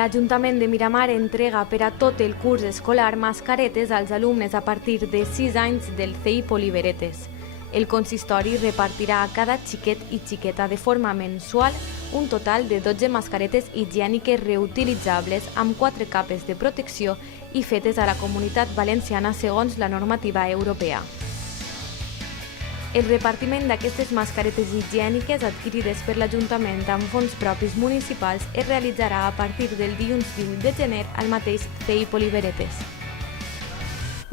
L'Ajuntament de Miramar entrega per a tot el curs escolar mascaretes als alumnes a partir de 6 anys del CEI Poliveretes. El consistori repartirà a cada xiquet i xiqueta de forma mensual un total de 12 mascaretes higièniques reutilitzables amb 4 capes de protecció i fetes a la Comunitat Valenciana segons la normativa europea. El repartiment d'aquestes mascaretes higièniques adquirides per l'Ajuntament amb fons propis municipals es realitzarà a partir del dilluns 18 de gener al mateix CEI Poliveretes.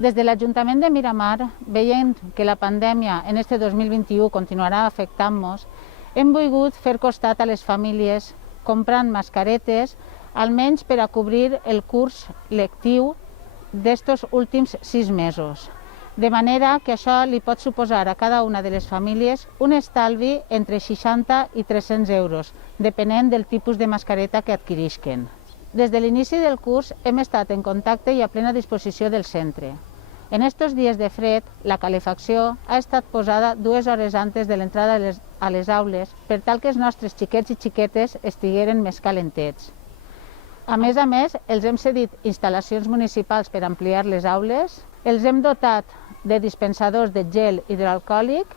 Des de l'Ajuntament de Miramar, veient que la pandèmia en este 2021 continuarà afectant-nos, hem volgut fer costat a les famílies comprant mascaretes, almenys per a cobrir el curs lectiu d'estos últims 6 mesos. De manera que això li pot suposar a cada una de les famílies un estalvi entre 60 i 300 euros, depenent del tipus de mascareta que adquirisquen. Des de l'inici del curs hem estat en contacte i a plena disposició del centre. En estos dies de fred, la calefacció ha estat posada 2 hores antes de l'entrada a les aules per tal que els nostres xiquets i xiquetes estigueren més calentets. A més, els hem cedit instal·lacions municipals per ampliar les aules, els hem dotat de dispensadors de gel hidroalcohòlic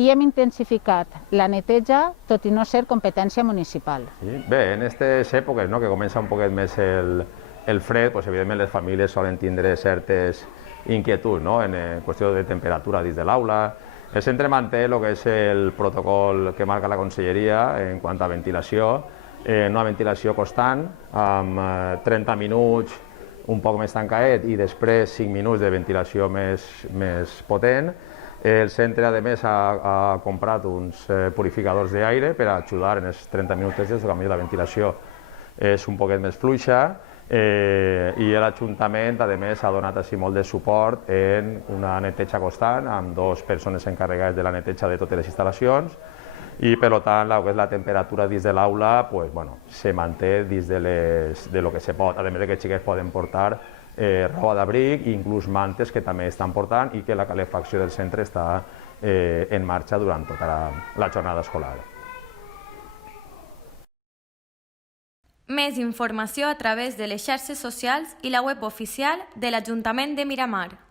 i hem intensificat la neteja, tot i no ser competència municipal. Sí. Bé, en aquestes èpoques, que comença un poquet més el fred, evidentment les famílies solen tindre certes inquietuds en qüestió de temperatura dins de l'aula. El centre manté el que és el protocol que marca la Conselleria en quant a ventilació, una ventilació constant, amb 30 minuts un poc més tancadet i després 5 minuts de ventilació més potent. El centre, a més, ha comprat uns purificadors d'aire per ajudar en els 30 minuts des que la ventilació és un poquet més fluixa i l'Ajuntament, a més, ha donat molt de suport en una neteja constant amb 2 persones encarregades de la neteja de totes les instal·lacions i, per tant, la temperatura dins de l'aula se manté dins de lo que se pot. A més, que els xiquets poden portar roba d'abric i inclús mantes que també estan portant i que la calefacció del centre està en marxa durant tota la jornada escolar. Més informació a través de les xarxes socials i la web oficial de l'Ajuntament de Miramar.